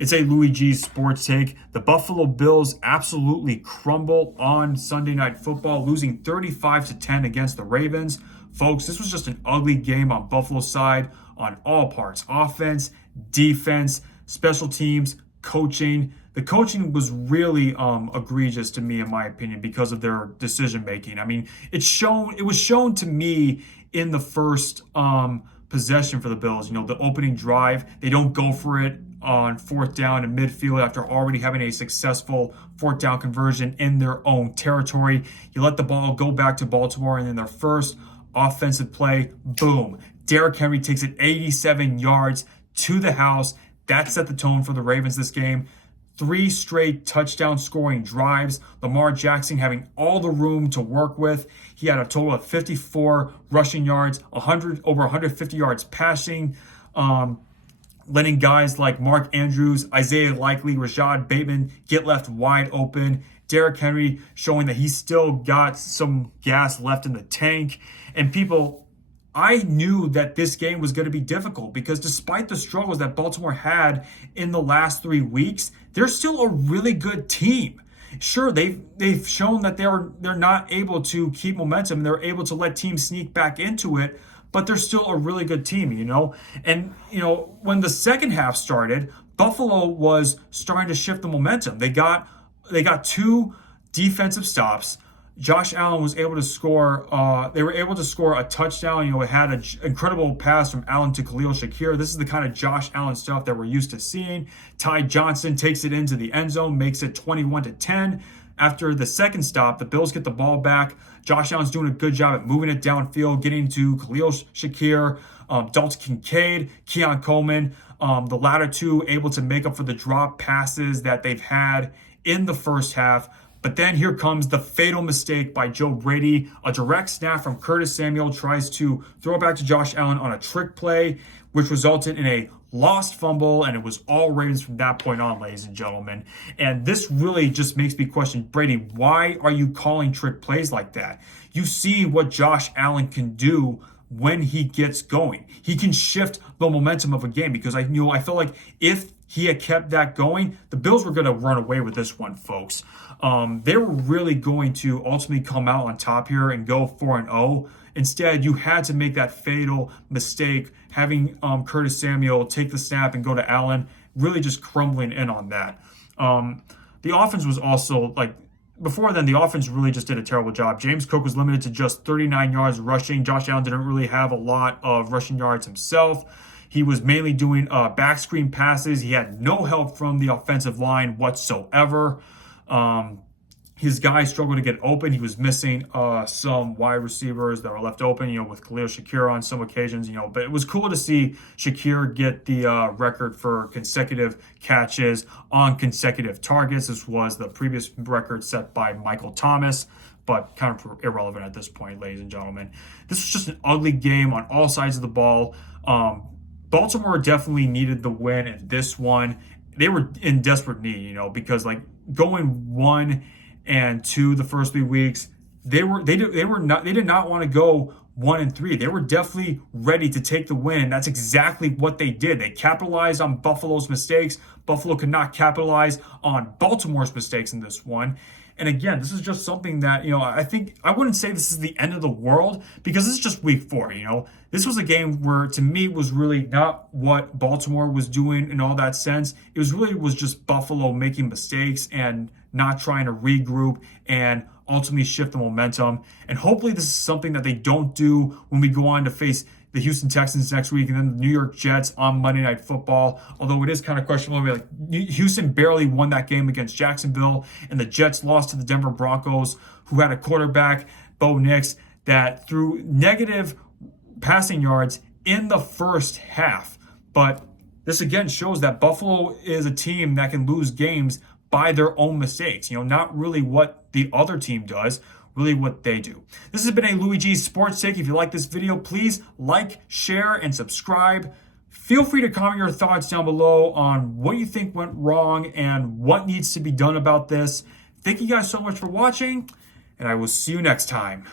It's a Louis G sports take. The Buffalo Bills absolutely crumble on Sunday Night Football, losing 35-10 against the Ravens. Folks, this was just an ugly game on Buffalo's side on all parts. Offense, defense, special teams, coaching. The coaching was really egregious to me, in my opinion, because of their decision making. I mean, it was shown to me in the first possession for the Bills. You know, the opening drive, they don't go for it on fourth down in midfield after already having a successful fourth down conversion in their own territory. You let the ball go back to Baltimore, and then their first offensive play, boom. Derrick Henry takes it 87 yards to the house. That set the tone for the Ravens this game. 3 straight touchdown scoring drives. Lamar Jackson having all the room to work with. He had a total of 54 rushing yards, over 150 yards passing, letting guys like Mark Andrews, Isaiah Likely, Rashad Bateman get left wide open. Derrick Henry showing that he's still got some gas left in the tank. And people, I knew that this game was going to be difficult because despite the struggles that Baltimore had in the last 3 weeks, they're still a really good team. Sure, they've shown that they're not able to keep momentum. They're able to let teams sneak back into it, but they're still a really good team, you know? And, you know, when the second half started, Buffalo was starting to shift the momentum. They got 2 defensive stops. Josh Allen was able to score. They were able to score a touchdown. You know, it had an incredible pass from Allen to Khalil Shakir. This is the kind of Josh Allen stuff that we're used to seeing. Ty Johnson takes it into the end zone, makes it 21-10. After the second stop, the Bills get the ball back. Josh Allen's doing a good job at moving it downfield, getting to Khalil Shakir, Dalton Kincaid, Keon Coleman. The latter two able to make up for the drop passes that they've had in the first half. But then here comes the fatal mistake by Joe Brady. A direct snap from Curtis Samuel tries to throw it back to Josh Allen on a trick play, which resulted in a lost fumble, and it was all Ravens from that point on, ladies and gentlemen. And this really just makes me question, Brady, why are you calling trick plays like that? You see what Josh Allen can do when he gets going. He can shift the momentum of a game because I feel like if he had kept that going, the Bills were going to run away with this one, folks. They were really going to ultimately come out on top here and go 4-0. Instead, you had to make that fatal mistake, having Curtis Samuel take the snap and go to Allen, really just crumbling in on that. The offense was also, before then, the offense really just did a terrible job. James Cook was limited to just 39 yards rushing. Josh Allen didn't really have a lot of rushing yards himself. He was mainly doing back screen passes. He had no help from the offensive line whatsoever. His guys struggled to get open. He was missing some wide receivers that were left open, with Khalil Shakir on some occasions, But it was cool to see Shakir get the record for consecutive catches on consecutive targets. This was the previous record set by Michael Thomas, but kind of irrelevant at this point, ladies and gentlemen. This was just an ugly game on all sides of the ball. Baltimore definitely needed the win in this one. They were in desperate need, because going 1-2 the first 3 weeks, they did not want to go 1-3. They were definitely ready to take the win, and that's exactly what they did. They capitalized on Buffalo's mistakes. Buffalo could not capitalize on Baltimore's mistakes in this one. And again, this is just something that, I wouldn't say this is the end of the world because this is just week 4, This was a game where, to me, was really not what Baltimore was doing in all that sense. It was just Buffalo making mistakes and not trying to regroup and ultimately shift the momentum. And hopefully this is something that they don't do when we go on to face the Houston Texans next week and then the New York Jets on Monday Night Football. Although it is kind of questionable. Houston barely won that game against Jacksonville, and the Jets lost to the Denver Broncos, who had a quarterback, Bo Nix, that threw negative passing yards in the first half. But this again shows that Buffalo is a team that can lose games by their own mistakes. Not really what the other team does, really what they do. This has been a Louis G Sports Take. If you like this video, please like, share, and subscribe. Feel free to comment your thoughts down below on what you think went wrong and what needs to be done about this. Thank you guys so much for watching, and I will see you next time.